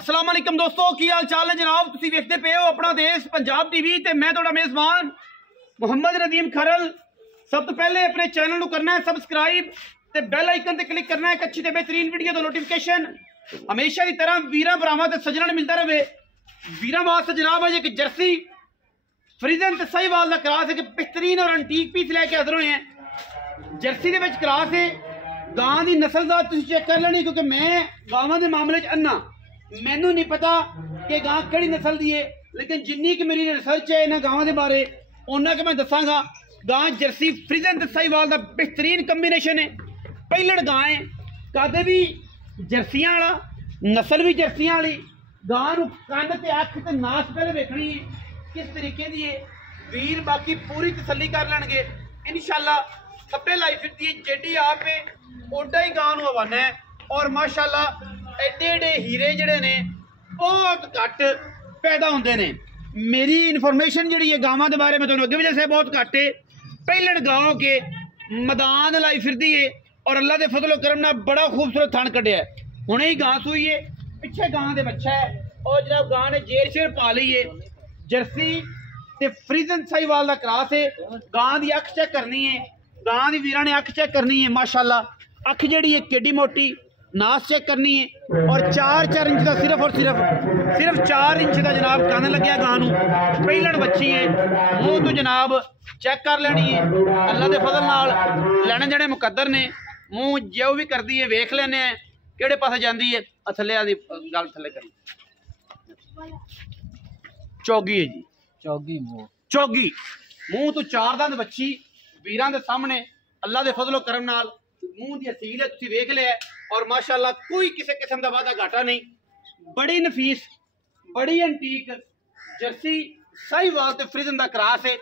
अस्सलाम वालेकुम दोस्तों, की हाल चाल है जनाब। तुसीं वेखदे पे हो अपना देश पंजाब टीवी ते मैं तुहाडा मेज़बान मुहम्मद नदीम खरल। सब तो पहले अपने चैनल को करना है सबसक्राइब ते बेल आइकन ते क्लिक करना है एक अच्छी ते बेहतरीन वीडियो दा नोटिफिकेशन हमेशा की तरह वीरां भरावां ते सज्जणां नूं मिलदा रहे। वीरां वास्ते जनाब अज एक जर्सी फ्रीजन ते साहिवाल दा क्रॉस एक बेहतरीन और एंटीक पीस लैके हाज़र होए हैं। जर्सी दे विच क्रॉस है, गां दी नस्ल दा तुसीं चेक कर लेनी, क्योंकि मैं गावां दे मामले च अन्ना, मैनू नहीं पता कि गां किहड़ी नस्ल दी है, लेकिन जिन्नी कि मेरी रिसर्च है इन्हां गावां दे बारे उन्ना कि मैं दसांगा। गां जर्सी फ्रीजन ते साहिवाल दा बेहतरीन कंबीनेशन है। पहलड़ गां है, कद भी जर्सियां वाला, नस्ल भी जर्सियां वाली। गां नूं कंन ते अख ते नास पहले वेखनी है किस तरीके दी है। वीर बाकी पूरी तसल्ली कर लैणगे इंशाअल्लाह। खब्बे लाई फिरदी है, जेडी आप है ओडा ही गां नूं हवाना है। और माशाअल्लाह एडे एडे हीरे जड़े ने बहुत घट पैदा होंदे ने। मेरी इन्फॉर्मेशन जी है गावां के बारे में तुहानूं अगे भी दस्सिया बहुत घट है। पहलड़ गांव के मैदान लाई फिरदी है और अल्लाह के फजलो करम नाल बड़ा खूबसूरत थण कढ़िया है। हुणे ही गां सूई है, पिछे गां दे बच्चा है और जनाब गां ने जेर शेर पा ली है। जर्सी ते फ्रीजन साहिवाल दा क्रॉस है। गां दी अख चेक करनी है, गां दी वीरां ने अख चेक करनी है। माशाअल्लाह अख जिहड़ी है केडी मोटी, नास चेक करनी है और 4 इंच का सिर्फ और सिर्फ 4 इंच का जनाब कन लग्या गां नूं। पहलड़ बच्ची है, मुँह तो जनाब चेक कर लेनी है। अल्लाह के फजल नाल लैने जने मुकद्दर ने, मुँह जो भी करती है वेख लेने किहड़े पासे जाती है। थल्ले आदि गल थल्ले करी चौगी है जी, चौगी मुँह तो 4 दंद बच्ची वीरां दे सामने अल्लाह के फजलो करम नाल मुँह की असील है, तुसीं वेख लिया। और माशाअल्लाह कोई किसी किस्म का वादा घाटा नहीं, बड़ी नफीस बड़ी एंटीक जर्सी साहिवाल ते फ्रीजन दा क्रॉस है।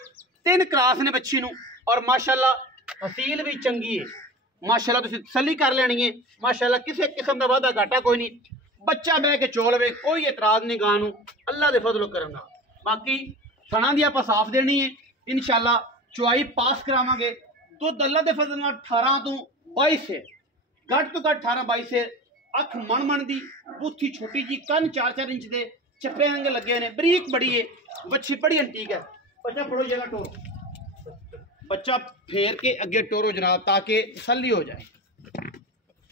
3 क्रॉस ने बच्ची नूं और माशाअल्लाह असील भी चंगी है। माशाअल्लाह तुसीं तसल्ली कर लेनी है। माशाअल्लाह किसी किस्म का वादा घाटा कोई नहीं, बच्चा बह के चोलवे कोई एतराज नहीं गां नूं अल्लाह दे फजलो करम नाल। बाकी थणा दी आपां साफ देनी है इंशाअल्लाह, चुआई पास करावांगे। दुध अल्लाह दे फजल नाल 18 तो 22 है, घट तो घट 18-22 है। अख मन दी, बूथी छोटी जी, कन 4 इंच दे, चप्पे रंग लगे ने, बरीक बड़ी है, बच्ची बड़ी एंटीक है। बच्चा फड़ो जगह टोरो, बच्चा फेर के अगे टोरो जनाब, ताकि तसल्ली हो जाए,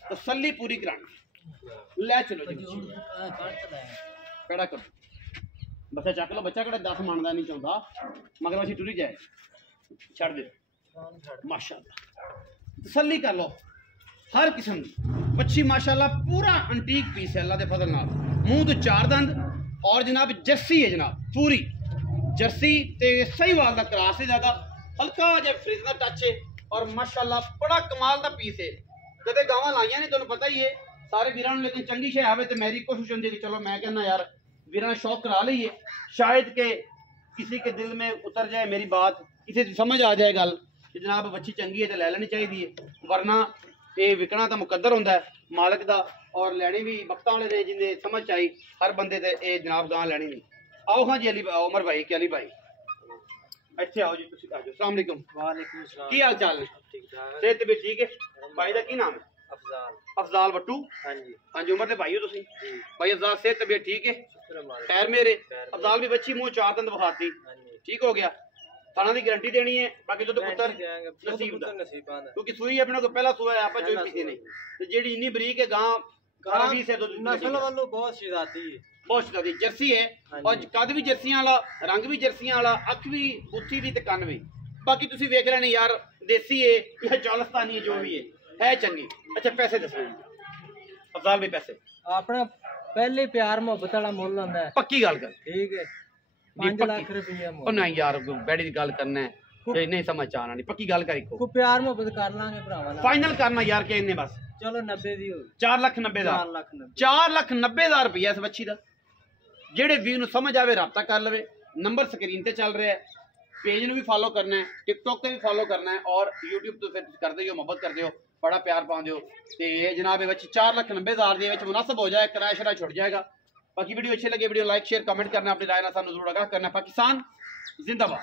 तसल्ली पूरी करानी। ले चलो जी पेड़ा करो, बच्चा चक लो। बच्चा कड़ा 10 मानदा नहीं चाहता, मगर बच्ची टुरी जाए, छड़ दे। माशाअल्लाह तसल्ली कर लो हर किस्म की बच्ची। माशाअल्लाह पूरा एंटीक पीस है अल्लाह के फजल नाल। मुंह तो 4 दंद और जनाब जर्सी है जनाब पूरी जर्सी ते साहिवाल दा क्रॉस है। ज़्यादा हल्का जिहा फ्रीज दा टच है और माशाअल्लाह बड़ा कमाल दा पीस है। कदे गावां लाइयां नहीं, तुहानूं पता ही है सारे वीरां नूं, लेकिन चंगी शे आवे तो मेरी कोशिश होंदी है कि चलो मैं कहना यार वीरां शौक करा लईए, शायद के किसी के दिल में उतर जाए मेरी बात, किसी समझ आ जाए गल कि जनाब बच्ची चंगी है तो लै लेनी चाहिए है। वरना ये विकना तो मुकद्दर होंदा है मालक दा, और लैनी भी वक्तां वाले ने जिन्हें समझ आई। हर बंदे ते ये जनाब गां लैनी नहीं। आओ हाँ जी अली उमर भाई के अली भाई इत्थे आओ जी, तुसीं आ जाओ। अस्सलाम वालेकुम। वालेकुम सलाम। की हाल चाल है? सेहत भी ठीक है? भाई दा की नाम है? अफजाल बट्टू। हाँ जी उमर दे भाई हो तुसीं? भाई अफजाल सेहत तबीयत ठीक है? खैर मेरे अफजाल भी बच्ची मुँह 4 दंद बखाती, ठीक हो गया। थाना की गारंटी देनी है, बाकी तो पुत्र नसीब दा, क्योंकि सूई अपने को पहला सूआ है, आप जो पीते नहीं तो जेडी इन्नी बरीक है गां 18-20 है, तो नस्ल वालों बहुत शिदाती जर्सी है। और कद भी जर्सियां वाला, रंग भी जर्सियां वाला, अख भी बुत्थी भी ते कन भी। बाकी तुसीं वेख लेने यार देसी है या चालस्तानी है, जो भी है चंगी। अच्छा पैसे दसो अफजाल भी, पैसे अपना पहले प्यार मोहब्बत वाला मुल होंदा है। पक्की गल कर, ठीक है 5 लाख रुपया नहीं यार बैठी की गल करना है ते नहीं समझ आना नहीं, पक्की गल कर। को प्यार मोहब्बत कर लांगे भरावा, फाइनल करना यार के इन्ने बस। चलो 90 दी हो, 4,90,000 4,90,000 रुपया इस बच्ची का। जेड़े वीर नूं समझ आवे रब्ता कर लवे, नंबर स्क्रीन ते चल रहा है। पेज नूं भी फॉलो करना है, टिकटॉक ते भी फॉलो करना है और यूट्यूब तो फिर करदे हो, मोहब्बत करदे हो, बड़ा प्यार पाउंदे हो। ते जनाब ये बच्ची 4,90,000 दे विच मुनासिब हो जाए, किराया शरा छुट जाएगा। बाकी वीडियो अच्छी लगे वीडियो लाइक शेयर कमेंट करना, अपनी राय ना सानू जरूर आगाह करना। पाकिस्तान जिंदाबाद।